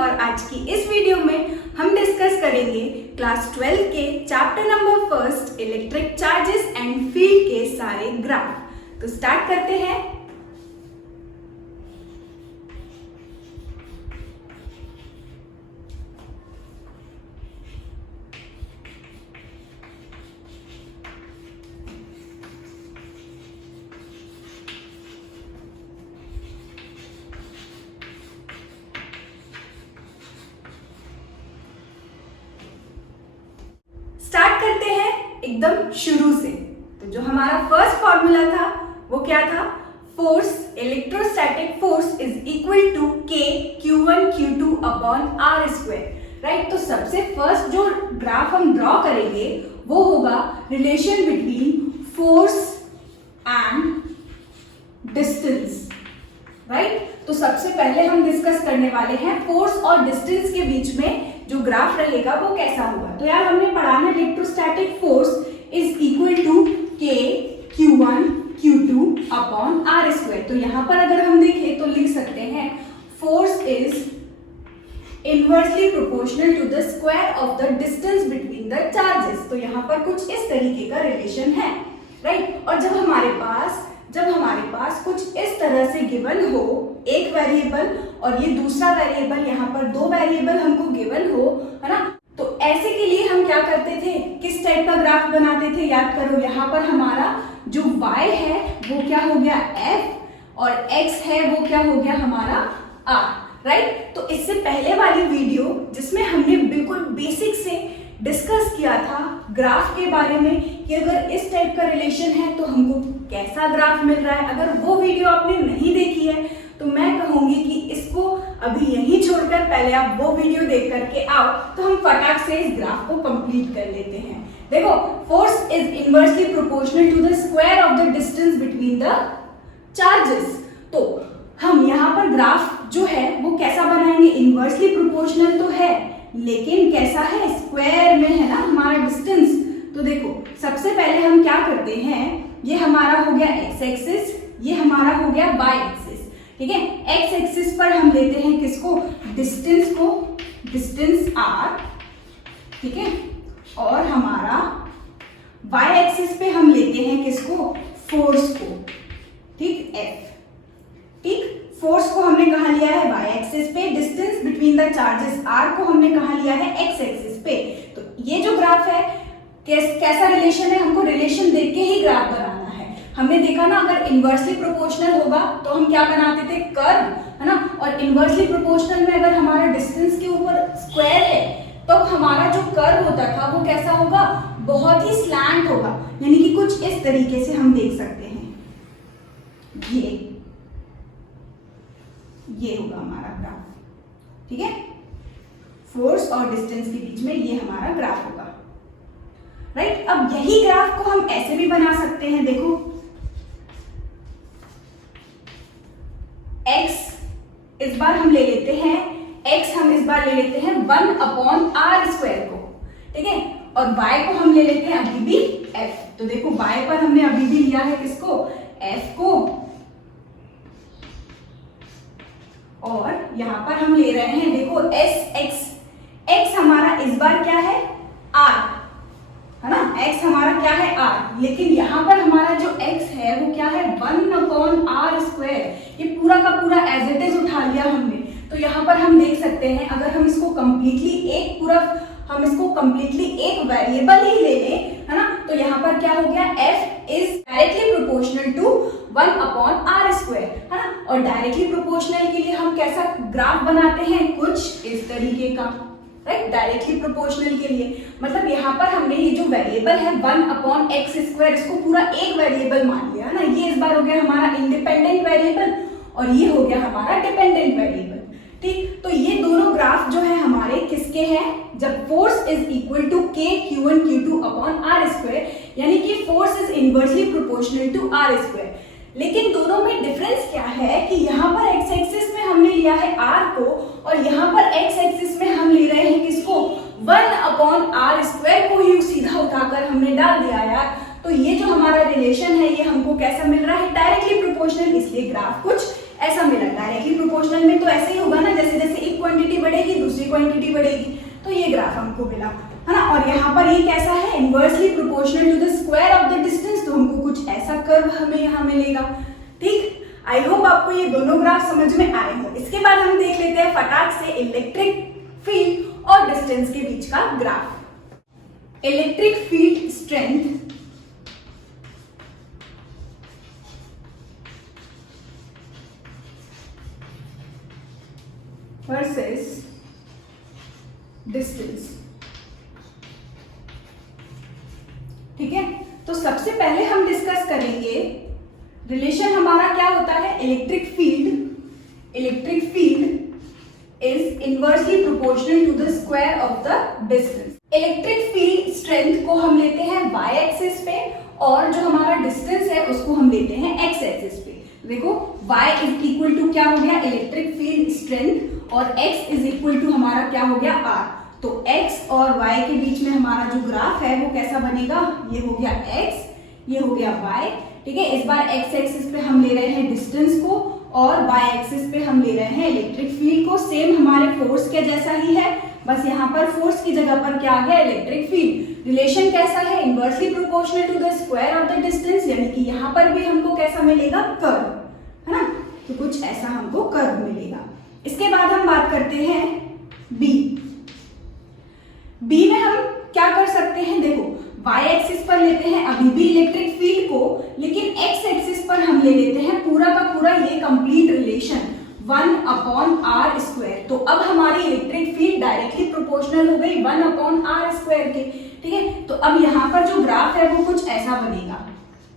और आज की इस वीडियो में हम डिस्कस करेंगे क्लास 12 के chapter number first electric charges and field के सारे ग्राफ। तो स्टार्ट करते हैं। स्टार्ट करते हैं एकदम शुरू से। तो जो हमारा फर्स्ट फॉर्मूला था वो क्या था? Force, electrostatic force is equal to K Q1 Q2 upon R square. Right, तो सबसे फर्स्ट जो ग्राफ हम ड्रॉ करेंगे वो होगा relation between force and distance. Right, तो सबसे पहले हम डिस्कस करने वाले हैं फोर्स और डिस्टेंस के बीच में जो ग्राफ रहेगा वो कैसा होगा। तो यार हमने पढ़ा ना, electrostatic force is equal to K Q1 Q2 upon R square. तो यहां पर अगर हम देखें तो लिख सकते हैं force is inversely proportional to the square of the distance between the charges. तो यहां पर कुछ इस तरीके का रिलेशन है। राइट, और जब हमारे पास कुछ इस तरह से गिवन हो एक वेरिएबल और ये दूसरा वेरिएबल, यहाँ पर दो वेरिएबल हमको गिवन हो, है ना, तो ऐसे के लिए हम क्या करते थे, किस टाइप का ग्राफ बनाते थे? याद करो, यहाँ पर हमारा जो y है वो क्या हो गया f और x है वो क्या हो गया हमारा r। राइट, तो इससे पहले वाली वीडियो जिसमें हमने बिल्कुल बेसिक से डिस्कस किया था ग्राफ के बारे में कि अगर इस टाइप का रिलेशन है तो हमको कैसा ग्राफ मिल रहा है, अगर वो वीडियो आपने नहीं देखी है तो मैं कहूंगी कि इसको अभी यहीं छोड़कर पहले आप वो वीडियो देख करके आओ, तो हम फटाक से इस ग्राफ को कंप्लीट कर लेते हैं। देखो, force is inversely proportional to the square of the distance between the charges. तो हम यहाँ पर ग्राफ जो है वो कैसा बनाएंगे? इनवर्सली प्रोपोर्शनल तो है लेकिन कैसा है? स्क्वायर में है ना हमारा डिस्टेंस। तो देखो, सबसे पहले हम क्या करते हैं, ये हमारा हो गया एक्स एक्सिस, ये हमारा हो गया वाई एक्सिस। ठीक है, एक्स एक्सिस पर हम लेते हैं किसको? डिस्टेंस को, डिस्टेंस आर। ठीक है, और हमारा वाई एक्सिस पे हम लेते हैं किसको? फोर्स को। ठीक, एफ। ठीक, फोर्स को हमने कहा लिया है वाई एक्सिस पे, distance between the charges R को हमने कहा लिया है एक्स एक्सिस पे। तो ये जो ग्राफ है कैसा रिलेशन है? हमको रिलेशन देख के ही ग्राफ बनाना है। हमने देखा ना, अगर इनवर्सली प्रोपोर्शनल होगा तो हम क्या बनाते थे? कर्व, है ना। और इनवर्सली प्रोपोर्शनल में अगर हमारा डिस्टेंस के ऊपर स्क्वायर है तो हमारा जो कर्व होता था वो कैसा होगा? बहुत ही स्लैंट होगा, यानी कि कुछ इस तरीके से हम देख सकते हैं। ये होगा हमारा ग्राफ। ठीक है, फोर्स और डिस्टेंस के बीच में ये हमारा ग्राफ होगा। राइट, अब यही ग्राफ को हम ऐसे भी बना सकते हैं। देखो, x इस बार हम ले लेते हैं, x हम इस बार ले लेते हैं 1 अपॉन आर स्क्वायर को। ठीक है, और y को हम ले लेते हैं अभी भी f। तो देखो, y पर हमने अभी भी लिया है किसको? f को, और यहां पर हम ले रहे हैं देखो x हमारा इस बार क्या है? r, है ना। x हमारा क्या है? r। लेकिन यहां पर हमारा जो x है वो क्या है? 1 अपॉन आर स्क्वायर। ये पूरा का पूरा एज इट इज उठा लिया हमने। तो यहां पर हम देख सकते हैं, अगर हम इसको कंप्लीटली एक वेरिएबल ही ले लें, है ना, तो यहाँ पर क्या हो गया? f is directly proportional to 1 upon R square, है ना। और डायरेक्टली प्रोपोर्शनल के लिए हम कैसा ग्राफ बनाते हैं? कुछ इस तरीके का। राइट, डायरेक्टली प्रोपोर्शनल के लिए मतलब यहाँ पर हमने ये जो वेरिएबल है 1 अपॉन एक्स स्क्वायर, इसको पूरा एक वेरिएबल मान लिया, है ना। ये इस बार हो गया हमारा इंडिपेंडेंट वेरिएबल और ये हो गया हमारा डिपेंडेंट वेरिएबल। ठीक, तो ये दोनों ग्राफ जो है हमारे किसके हैं? जब force is equal to K Q1 Q2 upon R square, यानी कि force is inversely proportional to R square. लेकिन दोनों में डिफरेंस क्या है कि यहाँ पर एक्स एक्सिस में हमने लिया है आर को और यहाँ पर एक्स एक्सिस में हम ले रहे हैं किसको? 1 अपॉन आर स्क्वायर को ही सीधा उठाकर हमने डाल दिया यार। तो ये जो हमारा रिलेशन है ये हमको कैसा मिल रहा है? डायरेक्टली प्रोपोर्शनल, इसलिए ग्राफ कुछ ऐसा मिला। डायरेक्टली प्रोपोर्शनल में तो ऐसे ही होगा ना, जैसे जैसे एक क्वांटिटी बढ़ेगी दूसरी क्वांटिटी बढ़ेगी, तो ये ग्राफ हमको मिला, है ना। और यहाँ पर ये कैसा है, inversely proportional to the square of the distance, तो हमको कुछ ऐसा कर्व हमें यहाँ मिलेगा। ठीक, आई होप आपको ये दोनों ग्राफ समझ में आए हो। इसके बाद हम देख लेते हैं फटाक से इलेक्ट्रिक फील्ड और डिस्टेंस के बीच का graph. Electric field strength versus distance. ठीक है, तो सबसे पहले हम डिस्कस करेंगे रिलेशन हमारा क्या होता है। Electric field is inversely proportional to the square of the distance. Electric field strength को हम लेते हैं y एक्सिस पे और जो हमारा डिस्टेंस है उसको हम लेते हैं x एक्सिस पे। देखो y इज इक्वल टू क्या हो गया, इलेक्ट्रिक फील्ड स्ट्रेंथ, और x इज इक्वल टू हमारा क्या हो गया, r। तो x और y के बीच में हमारा जो ग्राफ है वो कैसा बनेगा, ये हो गया x, ये हो गया y। ठीक है, इस बार x एक्सिस पे हम ले रहे हैं डिस्टेंस को और y एक्सिस पे हम ले रहे हैं इलेक्ट्रिक फील्ड को। सेम हमारे फोर्स के जैसा ही है, बस यहाँ पर फोर्स की जगह पर क्या आ गया, इलेक्ट्रिक फील्ड। रिलेशन कैसा है, inversely proportional to the square of the distance, यानी कि यहाँ पर भी हमको कैसा मिलेगा, कर्व, है ना। तो कुछ ऐसा हमको कर्व मिलेगा। इसके बाद हम बात करते हैं बी में हम क्या कर सकते हैं, देखो y एक्सिस पर लेते हैं अभी भी इलेक्ट्रिक फील्ड को, लेकिन x एक्सिस पर हम ले लेते हैं पूरा का पूरा ये कंप्लीट रिलेशन 1/r²। तो अब हमारी इलेक्ट्रिक फील्ड डायरेक्टली प्रोपोर्शनल हो गई 1/r² के। ठीक है, तो अब यहाँ पर जो ग्राफ है वो कुछ ऐसा बनेगा,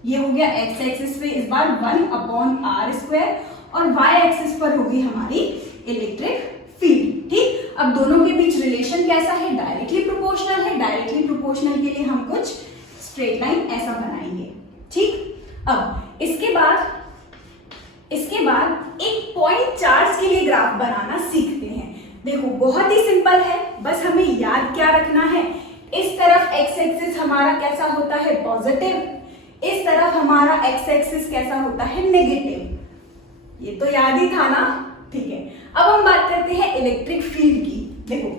ये हो गया x एक्सिस पे इस बार 1/r² और y एक्सिस पर होगी हमारी इलेक्ट्रिक फील्ड। ठीक, अब दोनों के बीच रिलेशन कैसा है, डायरेक्टली प्रोपोर्शनल है। डायरेक्टली प्रोपोर्शनल के लिए हम कुछ स्ट्रेट लाइन ऐसा बनाएंगे। ठीक, अब इसके बाद एक पॉइंट चार्ज के लिए ग्राफ बनाना सीखते हैं। देखो बहुत ही सिंपल है, बस हमें याद क्या रखना है, इस तरफ x एक्सिस हमारा कैसा होता है, पॉजिटिव, इस तरफ हमारा x एक्सिस कैसा होता है, नेगेटिव। ये तो याद ही था ना। ठीक है, अब हम बात करते हैं इलेक्ट्रिक फील्ड की। देखो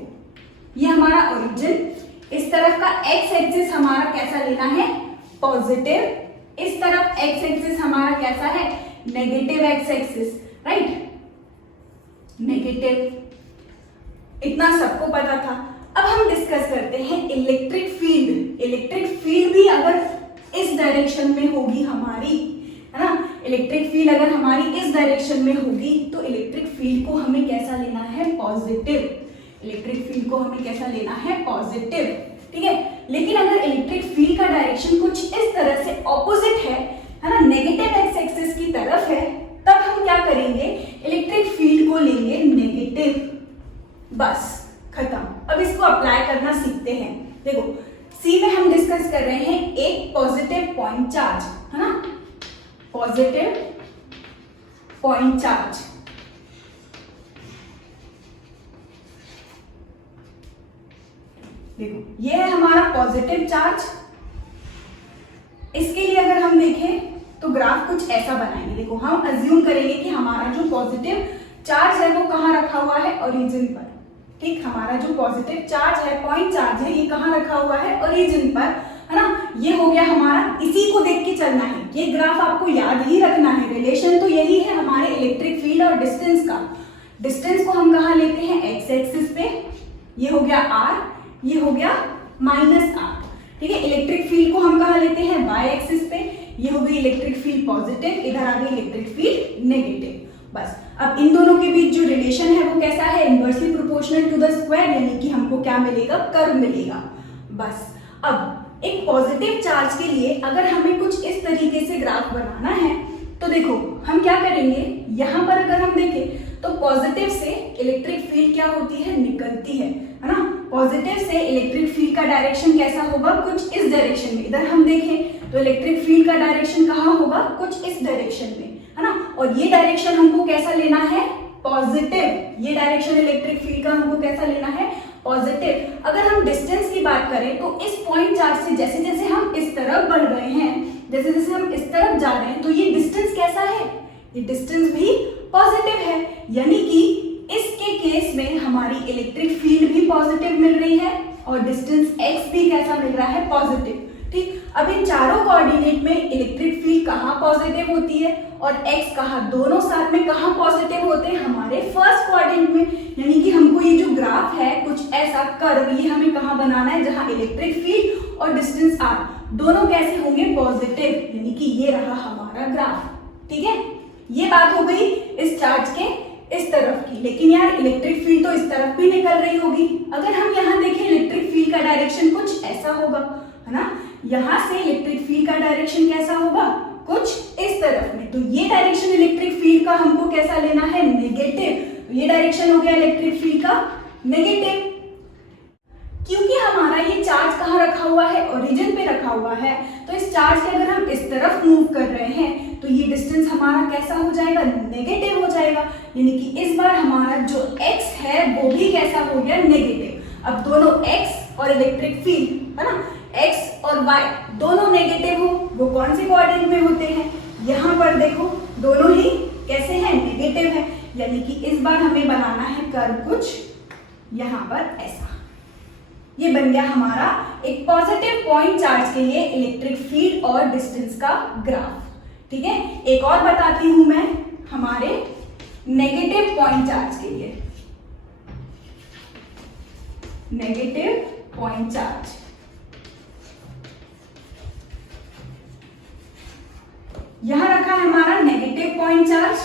ये हमारा ओरिजिन, इस तरफ का x एक्सिस हमारा कैसा लेना है, पॉजिटिव, इस तरफ x एक्सिस हमारा कैसा है, negative x axis, right, negative. इतना सबको पता था। अब हम डिस्कस करते हैं इलेक्ट्रिक फील्ड। इलेक्ट्रिक फील्ड भी अगर इस डायरेक्शन में होगी हमारी, है ना, इलेक्ट्रिक फील्ड अगर हमारी इस डायरेक्शन में होगी तो इलेक्ट्रिक फील्ड को हमें कैसा लेना है, पॉजिटिव। इलेक्ट्रिक फील्ड को हमें कैसा लेना है, पॉजिटिव। ठीक है, लेकिन अगर इलेक्ट्रिक फील्ड का डायरेक्शन कुछ इस तरह से ऑपोजिट है ना, नेगेटिव एक्स एक्सिस की तरफ है, तब हम क्या करेंगे, इलेक्ट्रिक फील्ड को लेंगे नेगेटिव। बस खत्म। अब इसको अप्लाई करना सीखते हैं। देखो सी में हम डिस्कस कर रहे हैं एक पॉजिटिव पॉइंट चार्ज, है ना, पॉजिटिव पॉइंट चार्ज। देखो ये है हमारा पॉजिटिव चार्ज। इसके लिए अगर हम देखें तो ग्राफ कुछ ऐसा बनाएंगे। देखो हम अज्यूम करेंगे कि हमारा जो पॉजिटिव चार्ज है वो कहाँ रखा हुआ है, ओरिजिन पर। ठीक, हमारा जो पॉजिटिव चार्ज है, पॉइंट चार्ज है, ये कहाँ रखा हुआ है, ओरिजिन पर, है ना। ये हो गया हमारा, इसी को देख के चलना है। ये ग्राफ आपको याद ही रखना है। रिलेशन तो यही है हमारे इलेक्ट्रिक फील्ड और डिस्टेंस का। डिस्टेंस को हम कहाँ लेते हैं, एक्स एक्सिस पे, ये हो गया r, ये हो गया -r। ठीक है, इलेक्ट्रिक फील्ड को हम कहाँ लेते हैं, y एक्सिस पे, ये हो गई इलेक्ट्रिक फील्ड पॉजिटिव, इधर आ गई इलेक्ट्रिक फील्ड नेगेटिव। बस अब इन दोनों के बीच जो रिलेशन है वो कैसा है, inversely proportional to the square, यानी कि हमको क्या मिलेगा, कर्व मिलेगा। बस अब एक पॉजिटिव चार्ज के लिए अगर हमें कुछ इस तरीके से ग्राफ बनाना है तो देखो हम क्या करेंगे, यहाँ पर अगर हम देखें तो पॉजिटिव से इलेक्ट्रिक फील्ड क्या होती है, निकलती है ना। पॉजिटिव से इलेक्ट्रिक फील्ड का डायरेक्शन कैसा होगा, कुछ इस डायरेक्शन में। इधर हम देखें तो इलेक्ट्रिक फील्ड का डायरेक्शन कहाँ होगा, कुछ इस डायरेक्शन में, है ना। और ये डायरेक्शन हमको कैसा लेना है, पॉजिटिव। ये डायरेक्शन इलेक्ट्रिक फील्ड का हमको कैसा लेना है, पॉजिटिव। अगर हम डिस्टेंस की बात करें तो इस पॉइंट चार्ज से जैसे जैसे हम इस तरफ बढ़ रहे हैं, जैसे जैसे हम इस तरफ जा रहे हैं, तो ये डिस्टेंस कैसा है, ये डिस्टेंस भी पॉजिटिव है, यानी कि इसके केस में हमारी इलेक्ट्रिक फील्ड भी पॉजिटिव मिल रही है और डिस्टेंस x भी कैसा मिल रहा है, पॉजिटिव। ठीक, अब इन चारों कोऑर्डिनेट में इलेक्ट्रिक फील्ड कहाँ पॉजिटिव होती है और x कहाँ, दोनों साथ में कहाँ पॉजिटिव होते हैं, हमारे फर्स्ट कोऑर्डिनेट में। यानी कि हमको ये जो ग्राफ है कुछ ऐसा कर्व, ये हमें कहाँ बनाना है, जहाँ इलेक्ट्रिक फील्ड और डिस्टेंस r दोनों कैसे होंगे, पॉजिटिव, यानी कि ये रहा हमारा ग्राफ। ठीक है, ये बात हो गई इस चार्ज के इस तरफ की। लेकिन यार इलेक्ट्रिक फील्ड तो इस तरफ भी निकल रही होगी। अगर हम यहाँ देखें इलेक्ट्रिक फील्ड का डायरेक्शन कुछ ऐसा होगा, है ना, यहाँ से इलेक्ट्रिक फील्ड का डायरेक्शन कैसा होगा, कुछ इस तरफ में। तो ये डायरेक्शन इलेक्ट्रिक फील्ड का हमको कैसा लेना है, नेगेटिव। तो ये डायरेक्शन हो गया इलेक्ट्रिक फील्ड का नेगेटिव। क्योंकि हमारा ये चार्ज कहाँ रखा हुआ है, ओरिजिन पे रखा हुआ है, तो इस चार्ज के अगर हम इस तरफ मूव कर रहे हैं तो ये डिस्टेंस हमारा कैसा हो जाएगा, नेगेटिव हो जाएगा। यानी कि इस बार हमारा जो x है वो भी कैसा हो गया, नेगेटिव। अब दोनों x और इलेक्ट्रिक फील्ड, है ना, x और y दोनों नेगेटिव हो, वो कौन से कोऑर्डिनेट में होते हैं, यहाँ पर देखो दोनों ही कैसे हैं, नेगेटिव है। यानी कि इस बार हमें बनाना है कर्व कुछ यहाँ पर ऐसा। ये बन गया हमारा एक पॉजिटिव पॉइंट चार्ज के लिए इलेक्ट्रिक फील्ड और डिस्टेंस का ग्राफ। ठीक है, एक और बताती हूं मैं हमारे नेगेटिव पॉइंट चार्ज के लिए। नेगेटिव पॉइंट चार्ज, यहां रखा है हमारा नेगेटिव पॉइंट चार्ज,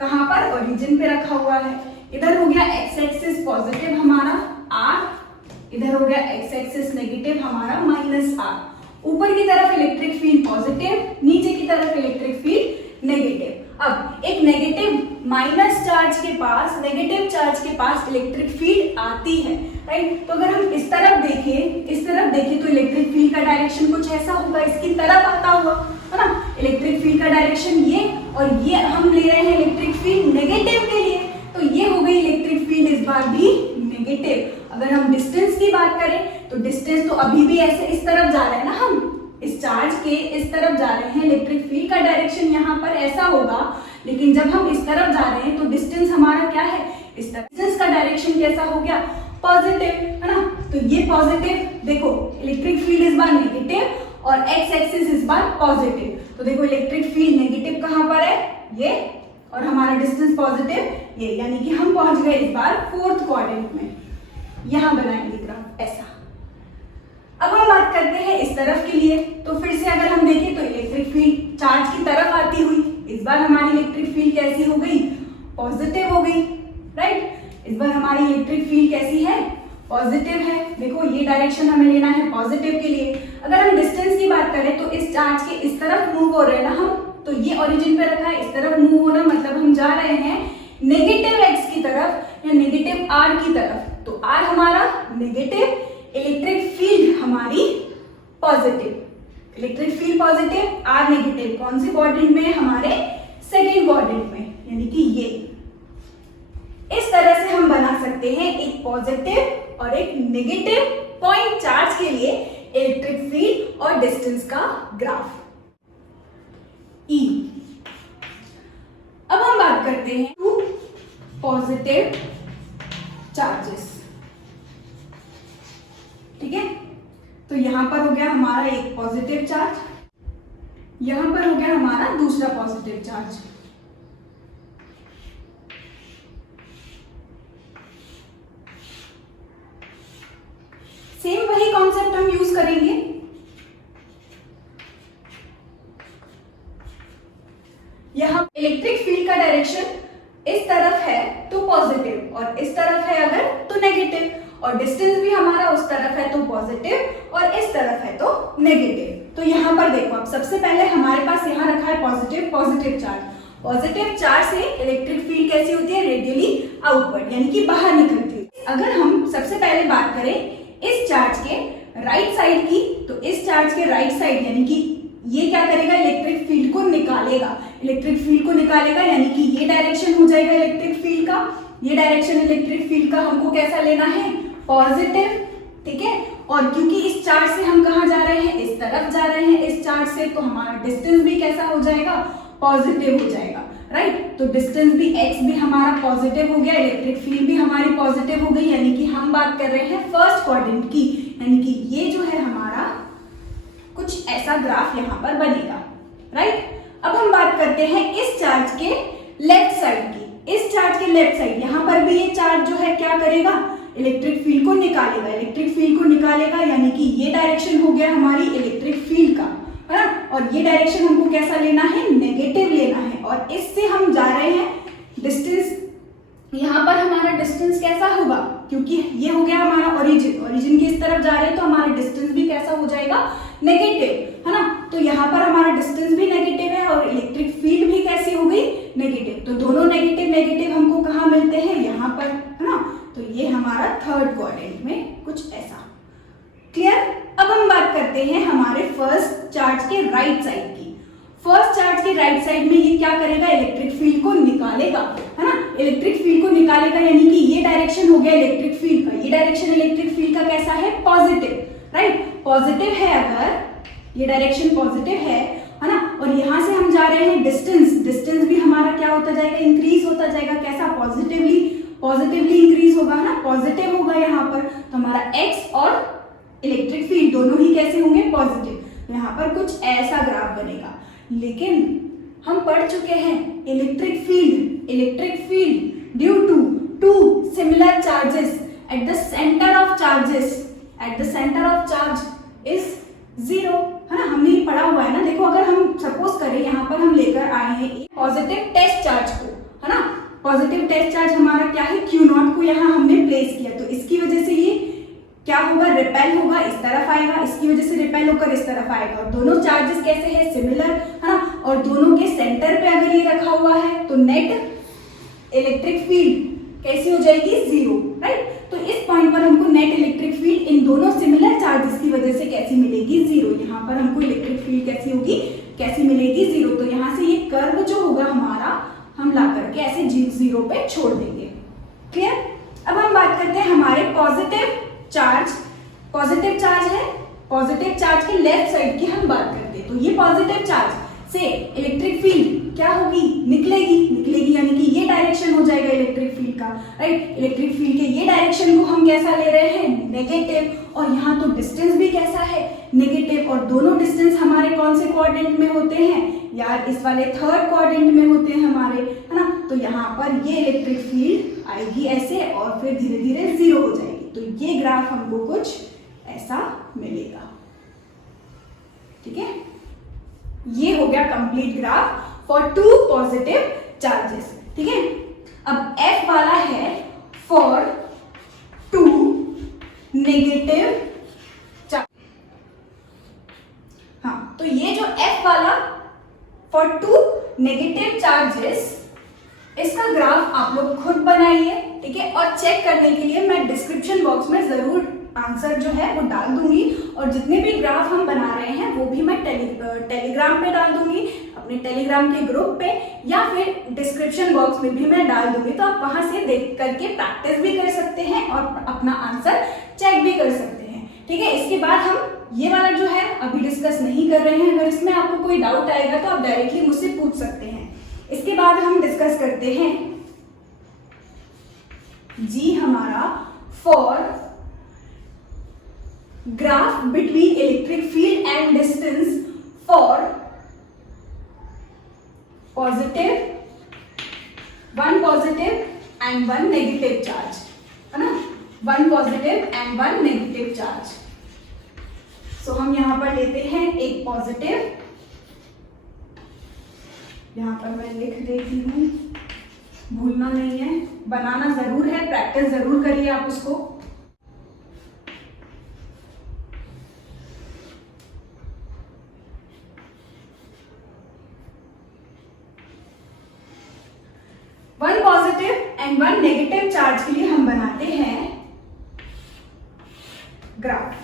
कहां पर, ओरिजिन पे रखा हुआ है। इधर हो गया x एक्सिस पॉजिटिव हमारा r, इधर हो गया x एक्सिस नेगेटिव हमारा -r। ऊपर की तरफ इलेक्ट्रिक फील्ड पॉजिटिव, नीचे की तरफ इलेक्ट्रिक फील्ड नेगेटिव। अब एक नेगेटिव माइनस चार्ज के पास, नेगेटिव चार्ज के पास इलेक्ट्रिक फील्ड आती है, राइट। तो अगर हम इस तरफ देखें, इस तरफ देखें तो इलेक्ट्रिक फील्ड का डायरेक्शन कुछ ऐसा होगा, इसकी तरफ आता हुआ, है ना। इलेक्ट्रिक फील्ड का डायरेक्शन ये, और ये हम ले रहे हैं इलेक्ट्रिक फील्ड नेगेटिव के लिए, तो ये हो गई इलेक्ट्रिक फील्ड इस बार भी नेगेटिव। अगर हम डिस्टेंस की बात करें तो डिस्टेंस तो अभी भी ऐसे इस तरफ जा रहे हैं ना, हम इस चार्ज के इस तरफ जा रहे हैं, इलेक्ट्रिक फील्ड का डायरेक्शन यहाँ पर ऐसा होगा। लेकिन जब हम इस तरफ जा रहे हैं तो डिस्टेंस हमारा क्या है, इस तरफ, डिस्टेंस का डायरेक्शन कैसा हो गया, पॉजिटिव, है ना। तो ये पॉजिटिव, देखो इलेक्ट्रिक फील्ड इस बार नेगेटिव और x एक्सिस इस बार पॉजिटिव। तो देखो इलेक्ट्रिक फील्ड नेगेटिव कहाँ पर है, ये, और हमारा डिस्टेंस पॉजिटिव ये, यानी कि हम पहुंच गए इस बार फोर्थ कोऑर्डिनेट में। यहां बनाएंगे ग्राफ ऐसा। अब हम बात करते हैं इस तरफ के लिए। तो फिर से अगर हम देखें तो इलेक्ट्रिक फील्ड चार्ज की तरफ आती हुई, इस बार हमारी इलेक्ट्रिक फील्ड कैसी हो गई, पॉजिटिव हो गई, राइट। इस बार हमारी इलेक्ट्रिक फील्ड कैसी है, पॉजिटिव है। देखो ये डायरेक्शन हमें लेना है पॉजिटिव के लिए। अगर हम डिस्टेंस की बात करें तो इस चार्ज के इस तरफ मूव हो रहे हैं ना हम, तो ये ओरिजिन पे रखा है, इस तरफ मूव होना मतलब हम जा रहे हैं नेगेटिव x की तरफ या नेगेटिव r की तरफ। तो r हमारा नेगेटिव, इलेक्ट्रिक फील्ड हमारी positive, electric field positive, r negative. कौन से कोऑर्डिनेट में, हमारे सेकंड कोऑर्डिनेट में, यानी कि ये। इस तरह से हम बना सकते हैं एक पॉजिटिव और एक नेगेटिव पॉइंट चार्ज के लिए इलेक्ट्रिक फील्ड और डिस्टेंस का ग्राफ। E। अब हम बात करते हैं टू पॉजिटिव चार्जेस। ठीक है, तो यहां पर हो गया हमारा एक पॉजिटिव चार्ज, यहां पर हो गया हमारा दूसरा पॉजिटिव चार्ज। सेम वही कॉन्सेप्ट हम यूज करेंगे। यहाँ इलेक्ट्रिक फील्ड का डायरेक्शन इस तरफ है तो पॉजिटिव और इस तरफ है अगर तो नेगेटिव, और डिस्टेंस भी हमारा उस तरफ है तो पॉजिटिव और इस तरफ है तो नेगेटिव। तो यहाँ पर देखो, अब सबसे पहले हमारे पास यहाँ रखा है पॉजिटिव चार्ज। पॉजिटिव चार्ज से इलेक्ट्रिक फील्ड कैसी होती है, रेडियली आउटवर्ड, यानी कि बाहर निकलती है। अगर हम सबसे पहले बात करें इस चार्ज के राइट साइड की, तो इस चार्ज के राइट साइड यानी कि ये क्या करेगा, इलेक्ट्रिक फील्ड को निकालेगा, इलेक्ट्रिक फील्ड को निकालेगा, यानी कि ये डायरेक्शन हो जाएगा इलेक्ट्रिक फील्ड का, ये डायरेक्शन इलेक्ट्रिक फील्ड का हमको कैसा लेना है, पॉजिटिव, ठीक है। और क्योंकि इस चार्ज से हम कहाँ जा रहे हैं, इस तरफ जा रहे हैं इस चार्ज से, तो हमारा डिस्टेंस भी कैसा हो जाएगा, पॉजिटिव हो जाएगा, राइट। तो डिस्टेंस भी x भी हमारा पॉजिटिव हो गया, इलेक्ट्रिक फील्ड भी हमारी पॉजिटिव हो गई, यानी कि हम बात कर रहे हैं फर्स्ट क्वाड्रेंट की, यानी कि ये जो है हमारा कुछ ऐसा ग्राफ यहाँ पर बनेगा, राइट। अब हम बात करते हैं इस चार्ज के लेफ्ट साइड की। इस चार्ज के लेफ्ट साइड यहाँ पर भी ये चार्ज जो है क्या करेगा, इलेक्ट्रिक फील्ड को निकालेगा, इलेक्ट्रिक फील्ड को निकालेगा, यानी कि ये डायरेक्शन हो गया हमारी इलेक्ट्रिक फील्ड का, है ना। और ये डायरेक्शन हमको कैसा लेना है, नेगेटिव लेना है। और इससे हम जा रहे हैं डिस्टेंस, यहाँ पर हमारा डिस्टेंस कैसा होगा, क्योंकि ये हो गया हमारा ओरिजिन, ओरिजिन की इस तरफ जा रहे हैं तो हमारा डिस्टेंस भी कैसा हो जाएगा, नेगेटिव, है ना। तो यहाँ पर हमारा डिस्टेंस भी नेगेटिव है और इलेक्ट्रिक फील्ड भी कैसी हो गई, नेगेटिव। तो दोनों नेगेटिव नेगेटिव हमको कहाँ मिलते हैं, यहाँ पर, है ना। तो ये हमारा थर्ड क्वाड्रेंट में कुछ ऐसा, क्लियर। अब हम बात करते हैं हमारे फर्स्ट चार्ज के राइट साइड की। फर्स्ट चार्ज के राइट साइड में ये क्या करेगा, इलेक्ट्रिक फील्ड को निकालेगा, है ना। इलेक्ट्रिक फील्ड को निकालेगा, यानी कि ये डायरेक्शन हो गया इलेक्ट्रिक फील्ड का, ये डायरेक्शन इलेक्ट्रिक फील्ड का कैसा है, पॉजिटिव, राइट। पॉजिटिव है, अगर ये डायरेक्शन पॉजिटिव है ना, और यहाँ से हम जा रहे हैं डिस्टेंस, डिस्टेंस भी हमारा क्या होता जाएगा, इंक्रीज होता जाएगा, कैसा, पॉजिटिवली इंक्रीज होगा, है ना, पॉजिटिव होगा यहाँ पर। तो हमारा x और इलेक्ट्रिक फील्ड दोनों ही कैसे होंगे, पॉजिटिव। यहाँ पर कुछ ऐसा ग्राफ बनेगा। लेकिन हम पढ़ चुके हैं electric field due to two similar charges at the centre of charge is zero, है ना। हमने ये पढ़ा हुआ है ना। देखो, अगर हम सपोज करें यहाँ पर हम लेकर आए हैं पॉजिटिव टेस्ट चार्ज को, है ना। पॉजिटिव टेस्ट चार्ज हमारा क्या है, Q0 को यहाँ हमने प्लेस किया, तो इसकी वजह से ये क्या होगा, रिपेल होगा, इस तरफ आएगा, इसकी वजह से रिपेल होकर इस तरफ आएगा। और दोनों चार्जेस कैसे हैं, सिमिलर, है ना। और दोनों के सेंटर पे अगर ये रखा हुआ है तो नेट इलेक्ट्रिक फील्ड कैसी हो जाएगी, जीरो, राइट। तो इस पॉइंट पर हमको नेट इलेक्ट्रिक फील्ड इन दोनों सिमिलर चार्जेस की वजह से कैसी मिलेगी, जीरो। यहाँ पर हमको इलेक्ट्रिक फील्ड कैसी मिलेगी, जीरो। तो यहाँ से ये कर्व जो होगा हमारा, हम ला करके ऐसे जीरो पे छोड़ देंगे, क्लियर। अब हम बात करते हैं हमारे पॉजिटिव चार्ज है, पॉजिटिव चार्ज के लेफ्ट साइड की हम बात करते हैं। तो ये पॉजिटिव चार्ज से इलेक्ट्रिक फील्ड क्या होगी, निकलेगी, यानी कि ये डायरेक्शन हो जाएगा इलेक्ट्रिक फील्ड का, राइट। इलेक्ट्रिक फील्ड के ये डायरेक्शन को हम कैसा ले रहे हैं, नेगेटिव। और यहाँ तो डिस्टेंस भी कैसा है, नेगेटिव। और दोनों डिस्टेंस हमारे कौन से क्वाड्रेंट में होते हैं यार, इस वाले थर्ड क्वाड्रेंट में होते हैं हमारे, है ना। तो यहाँ पर ये इलेक्ट्रिक फील्ड आएगी ऐसे और फिर धीरे धीरे जीरो हो जाएगी। तो ये ग्राफ हमको कुछ ऐसा मिलेगा, ठीक है। ये हो गया complete graph for two positive charges, ठीक है। अब F वाला है फॉर टू नेगेटिव चार्ज। हाँ, तो ये जो F वाला फॉर टू नेगेटिव चार्जेस, इसका ग्राफ आप लोग खुद बनाइए, ठीक है। और चेक करने के लिए मैं डिस्क्रिप्शन बॉक्स में जरूर आंसर जो है वो डाल दूंगी, और जितने भी ग्राफ हम बना रहे हैं वो भी मैं टेलीग्राम पे डाल दूंगी, अपने टेलीग्राम के ग्रुप पे, या फिर डिस्क्रिप्शन बॉक्स में भी मैं डाल दूंगी। तो आप वहां से देख करके प्रैक्टिस भी कर सकते हैं और अपना आंसर चेक भी कर सकते हैं, ठीक है। इसके बाद हम ये वाला जो है अभी डिस्कस नहीं कर रहे हैं। अगर इसमें आपको कोई डाउट आएगा तो आप डायरेक्टली मुझसे पूछ सकते हैं। इसके बाद हम डिस्कस करते हैं जी हमारा for graph between electric field and distance for one positive and one negative charge, है ना। One positive and one negative charge. So हम यहां पर लेते हैं एक पॉजिटिव, यहां पर मैं लिख देती हूं, भूलना नहीं है, बनाना जरूर है, प्रैक्टिस जरूर करिए आप उसको। One positive and one negative charge के लिए हम बनाते हैं ग्राफ।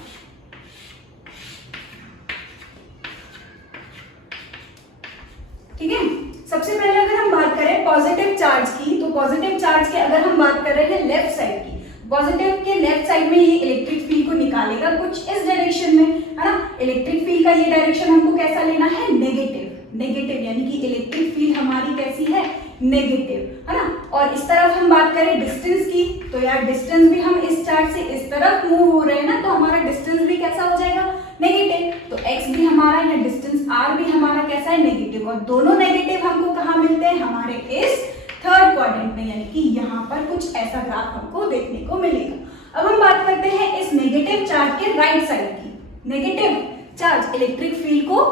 ठीक है, सबसे पहले अगर हम बात करें पॉजिटिव चार्ज की, तो पॉजिटिव चार्ज के अगर हम बात कर रहे हैं लेफ्ट साइड की, पॉजिटिव के लेफ्ट साइड में ये इलेक्ट्रिक फील्ड को निकाल निकालेगा कुछ इस डायरेक्शन में, है ना। इलेक्ट्रिक फील्ड का ये डायरेक्शन हमको कैसा लेना है, नेगेटिव। नेगेटिव यानी कि इलेक्ट्रिक फील्ड हमारी कैसी है, नेगेटिव, है ना। और इस तरफ हम बात करें डिस्टेंस की, तो यार डिस्टेंस भी हम इस चार्ट से इस तरफ मूव हो रहे हैं ना, तो हमारा डिस्टेंस भी कैसा हो जाएगा, नेगेटिव। तो x भी हमारा या डिस्टेंस r भी हमारा कैसा है, नेगेटिव। और दोनों नेगेटिव हमको कहाँ मिलते हैं, हमारे इस थर्ड क्वाड्रेंट में, यानी कि यहाँ पर कुछ ऐसा ग्राफ हमको देखने को मिलेगा। अब हम बात करते हैं इस नेगेटिव चार्ज के राइट साइड की। नेगेटिव चार्ज इलेक्ट्रिक फील्ड को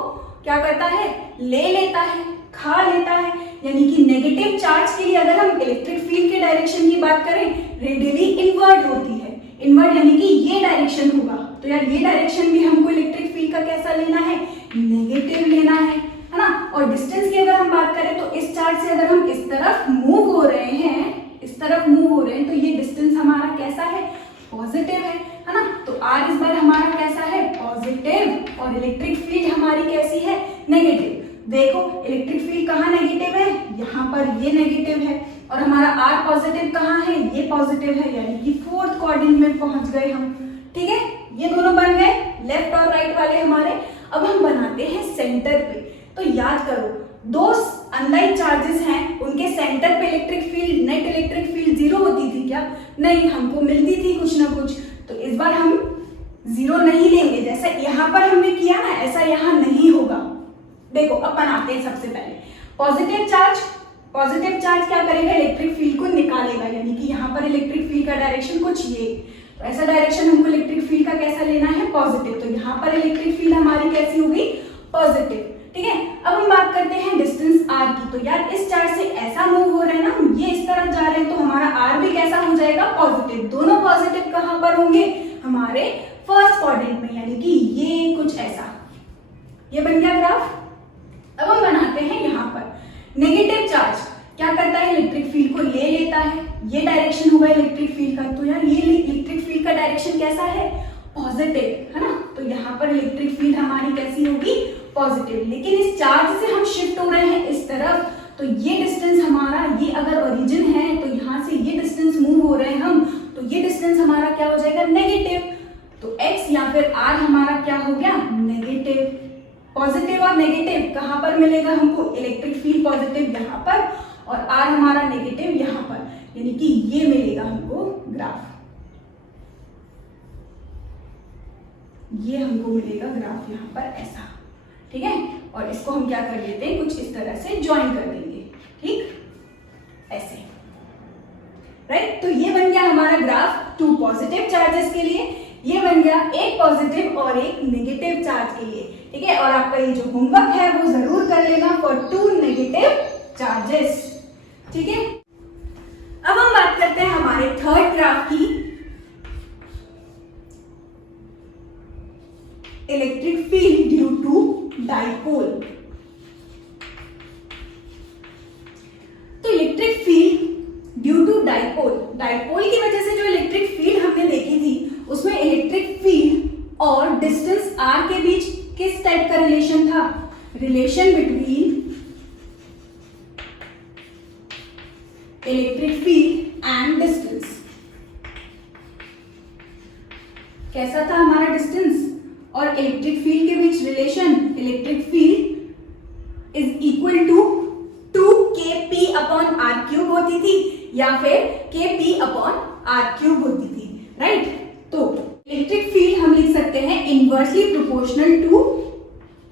क्या करता है, ले लेता है, खा लेता है। यानी कि नेगेटिव चार्ज के लिए अगर हम इलेक्ट्रिक फील्ड के डायरेक्शन की बात करें, रेडियली इनवर्ट होती है। इनवर्ट यानी कि ये डायरेक्शन होगा, तो यार ये डायरेक्शन भी हमको इलेक्ट्रिक फील्ड का कैसा लेना है, नेगेटिव लेना है ना। और डिस्टेंस की अगर हम बात करें, तो इस चार्ज से अगर हम इस तरफ मूव हो रहे हैं, इस तरफ मूव हो रहे हैं, तो ये डिस्टेंस हमारा कैसा है, पॉजिटिव है ना। तो r इस बार हमारा कैसा है, पॉजिटिव। और इलेक्ट्रिक फील्ड हमारी कैसी है, नेगेटिव। देखो इलेक्ट्रिक फील्ड कहाँ नेगेटिव है, यहाँ पर ये नेगेटिव है, और हमारा r पॉजिटिव कहाँ है, ये पॉजिटिव है। यानी कि फोर्थ क्वाड्रेंट में पहुंच गए हम। ठीक है, ये दोनों बन गए लेफ्ट और राइट वाले हमारे। अब हम बनाते हैं सेंटर पे। तो याद करो, दो अनलाइक चार्जेस हैं, उनके सेंटर पे electric field, net electric field zero होती थी क्या, नहीं, हमको मिलती थी कुछ ना कुछ। तो इस बार हम जीरो नहीं लेंगे, जैसा यहाँ पर हमने किया ना, ऐसा यहाँ नहीं होगा। देखो अब बनाते हैं सबसे पहले पॉजिटिव चार्ज। पॉजिटिव चार्ज क्या करेगा, इलेक्ट्रिक फील्ड को निकालेगा। यानी कि यहाँ पर इलेक्ट्रिक फील्ड का डायरेक्शन कुछ ये, तो ऐसा डायरेक्शन हमको इलेक्ट्रिक फील्ड का कैसा लेना है, पॉजिटिव। तो यहाँ पर इलेक्ट्रिक फील्ड हमारी कैसी होगी, पॉजिटिव। ठीक है, अब हम बात करते हैं डिस्टेंस r की। तो यार इस चार्ज से ऐसा मूव हो रहा है ना, ये इस तरफ जा रहे हैं, तो हमारा r भी कैसा हो जाएगा, पॉजिटिव। दोनों पॉजिटिव कहाँ पर होंगे, हमारे फर्स्ट क्वाड्रेंट में, यानी कि ये कुछ ऐसा। ये बन गया ग्राफ। अब हम बनाते हैं यहाँ पर नेगेटिव चार्ज क्या करता है, इलेक्ट्रिक फील्ड को ले लेता है। ये डायरेक्शन होगा इलेक्ट्रिक फील्ड का, तो यार ये इलेक्ट्रिक फील्ड का डायरेक्शन कैसा है, पॉजिटिव, है ना। तो यहाँ पर इलेक्ट्रिक फील्ड हमारी कैसी होगी, पॉजिटिव। लेकिन इस चार्ज से हम शिफ्ट हो रहे हैं इस तरफ, तो ये डिस्टेंस हमारा, ये अगर ओरिजिन है, तो यहाँ से ये डिस्टेंस मूव हो रहे हैं हम, तो ये डिस्टेंस हमारा क्या हो जाएगा, नेगेटिव। तो x या फिर r हमारा क्या हो गया, नेगेटिव। पॉजिटिव और नेगेटिव कहाँ पर मिलेगा हमको, इलेक्ट्रिक फील्ड पॉजिटिव यहाँ पर, और r हमारा नेगेटिव यहाँ पर, यानी कि ये मिलेगा हमको ग्राफ। ये हमको मिलेगा ग्राफ यहाँ पर ऐसा। ठीक है, और इसको हम क्या कर लेते हैं, कुछ इस तरह से ज्वाइन कर देंगे। ठीक, ऐसे, राइट। तो ये बन गया हमारा ग्राफ टू पॉजिटिव चार्जेस के लिए, ये बन गया एक पॉजिटिव और एक नेगेटिव चार्ज के लिए। ठीक है, और आपका ये जो होमवर्क है वो जरूर कर लेना फॉर टू नेगेटिव चार्जेस। ठीक है, अब हम बात करते हैं हमारे थर्ड ग्राफ की, electric field due to dipole. तो electric field due to dipole, dipole की वजह से जो इलेक्ट्रिक फील्ड हमने देखी थी, उसमें इलेक्ट्रिक फील्ड और डिस्टेंस r के बीच किस टाइप का रिलेशन था, relation between electric field and distance. कैसा था हमारा डिस्टेंस और इलेक्ट्रिक फील्ड के बीच relation, electric field is equal to 2kp upon r cube होती थी, या फिर kp अपॉन r क्यूब होती थी, राइट। तो इलेक्ट्रिक फील्ड हम लिख सकते हैं inversely proportional two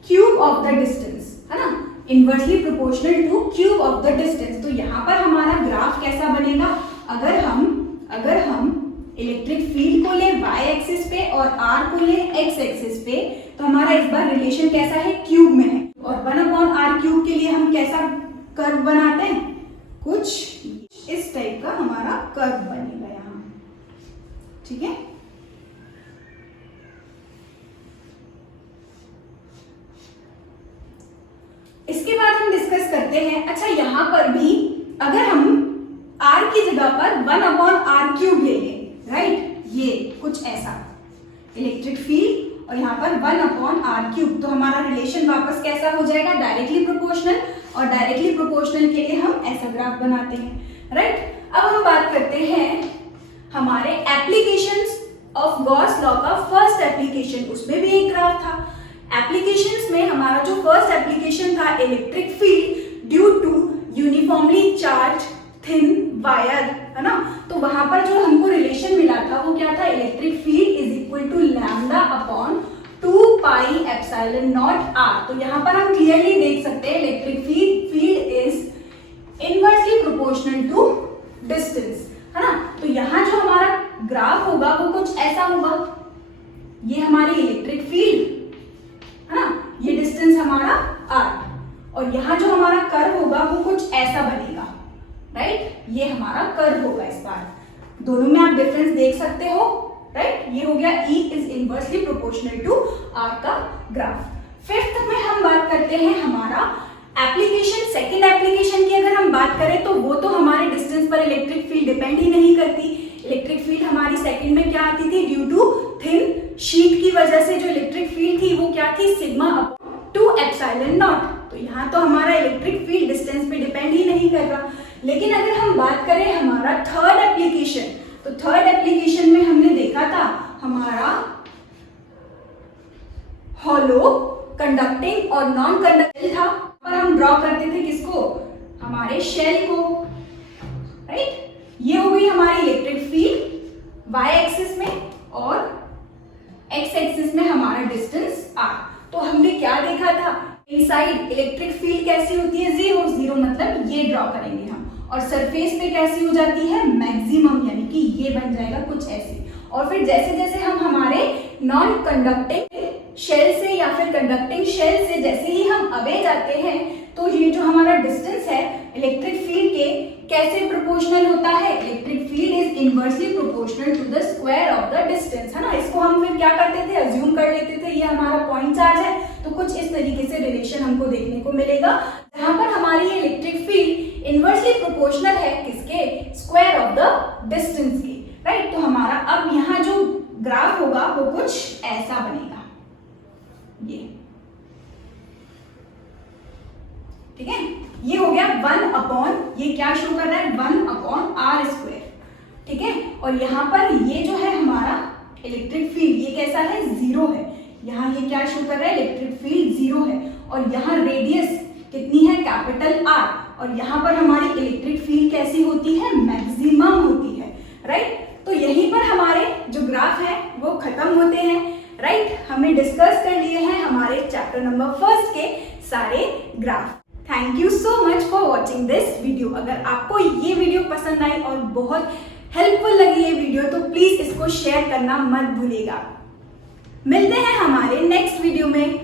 cube of the distance, है ना, inversely proportional two cube of the distance. तो यहाँ पर हमारा ग्राफ कैसा बनेगा, अगर हम इलेक्ट्रिक फील्ड को ले y एक्सिस पे और r को ले x एक्सिस पे, तो हमारा इस बार रिलेशन कैसा है, क्यूब में है। और 1/r क्यूब के लिए हम कैसा कर्व बनाते हैं, कुछ इस टाइप का हमारा कर्व बनेगा यहाँ। ठीक है, इसके बाद हम डिस्कस करते हैं, अच्छा यहाँ पर भी अगर हम r की जगह पर 1/r क्यूब ले लें, राइट, ये कुछ ऐसा इलेक्ट्रिक फील्ड और यहाँ पर 1/r क्यूब, तो हमारा रिलेशन वापस कैसा हो जाएगा, डायरेक्टली प्रोपोर्शनल। और डायरेक्टली प्रोपोर्शनल के लिए हम ऐसा ग्राफ बनाते हैं, राइट। अब हम बात करते हैं हमारे एप्लीकेशंस ऑफ गॉस लॉ का फर्स्ट एप्लीकेशन, उसमें भी एक ग्राफ था। एप्लीकेशंस में हमारा जो फर्स्ट एप्लीकेशन था electric field due to uniformly charge thin wire, है ना। तो वहां पर जो हमको रिलेशन मिला था वो क्या था, electric field is equal to lambda upon 2 pi epsilon naught R. तो यहाँ पर हम क्लियरली देख सकते हैं electric field is inversely proportional to distance, है ना। तो यहाँ जो हमारा ग्राफ होगा वो कुछ ऐसा होगा, ये हमारी इलेक्ट्रिक फील्ड, है ना, ये डिस्टेंस हमारा r, और यहाँ जो हमारा कर्व होगा वो कुछ ऐसा बनेगा, राइट। ये हमारा कर्व होगा। इस बार दोनों में आप डिफरेंस देख सकते हो, राइट। ये हो गया E is inversely proportional to R का ग्राफ। फिफ्थ में हम बात करते हैं हमारा एप्लीकेशन, सेकंड एप्लीकेशन की अगर हम बात करें तो वो तो हमारे डिस्टेंस पर इलेक्ट्रिक फील्ड डिपेंड ही नहीं करती। इलेक्ट्रिक फील्ड हमारी सेकंड में क्या आती थी, ड्यू टू थिन शीट की वजह से जो इलेक्ट्रिक फील्ड थी वो क्या थी, सिग्मा अपॉन 2 एप्सिलॉन नॉट। तो यहाँ तो हमारा इलेक्ट्रिक फील्ड डिस्टेंस पे डिपेंड ही नहीं कर रहा। लेकिन अगर हम बात करें हमारा थर्ड एप्लीकेशन, तो थर्ड एप्लीकेशन में हमने देखा था हमारा हॉलो, कंडक्टिंग और नॉन कंडक्टिंग था, पर हम ड्रॉ करते थे किसको, हमारे शेल को, राइट। ये हो गई हमारी इलेक्ट्रिक फील्ड वाई एक्सिस में, और एक्स एक्सिस में हमारा डिस्टेंस आर। तो हमने क्या देखा था, इनसाइड इलेक्ट्रिक फील्ड कैसी होती है, जीरो, जीरो मतलब ये ड्रॉ करेंगे हम, और सरफेस पे कैसी हो जाती है, मैक्सिमम, यानी कि ये बन जाएगा कुछ ऐसे। और फिर जैसे जैसे हम हमारे नॉन कंडक्टिंग शेल से या फिर कंडक्टिंग शेल से जैसे ही हम अवे जाते हैं, तो ये जो हमारा डिस्टेंस है इलेक्ट्रिक फील्ड के कैसे प्रोपोर्शनल होता है, electric field is inversely proportional to the square of the distance, है ना। इसको हम फिर क्या करते थे, अज्यूम कर लेते थे ये हमारा पॉइंट चार्ज है, तो कुछ इस तरीके से रिलेशन हमको देखने को मिलेगा, जहां पर हमारी ये इलेक्ट्रिक फील्ड इनवर्सली प्रोपोर्शनल है किसके, स्क्वायर ऑफ द डिस्टेंस के, राइट। तो हमारा अब यहाँ जो ग्राफ होगा वो कुछ ऐसा बनेगा, ये, ठीक है। ये हो गया 1 अपॉन, ये क्या शो कर रहा है, 1 अपॉन आर स्क्वायर, ठीक है। और यहाँ पर ये जो है हमारा इलेक्ट्रिक फील्ड, ये कैसा है, जीरो है। यहाँ ये क्या शो कर रहा है, इलेक्ट्रिक फील्ड जीरो है, और यहाँ रेडियस कितनी है, कैपिटल आर, और यहाँ पर हमारी इलेक्ट्रिक फील्ड कैसी होती है, मैक्सिमम होती है, राइट। तो यहीं पर हमारे जो ग्राफ है वो खत्म होते हैं, राइट। हमने डिस्कस कर लिए हैं हमारे चैप्टर नंबर 1 के सारे graph. Thank you so much for watching this video. अगर आपको ये वीडियो पसंद आई और बहुत हेल्पफुल लगी ये वीडियो तो प्लीज इसको शेयर करना मत भूलिएगा। मिलते हैं हमारे नेक्स्ट वीडियो में।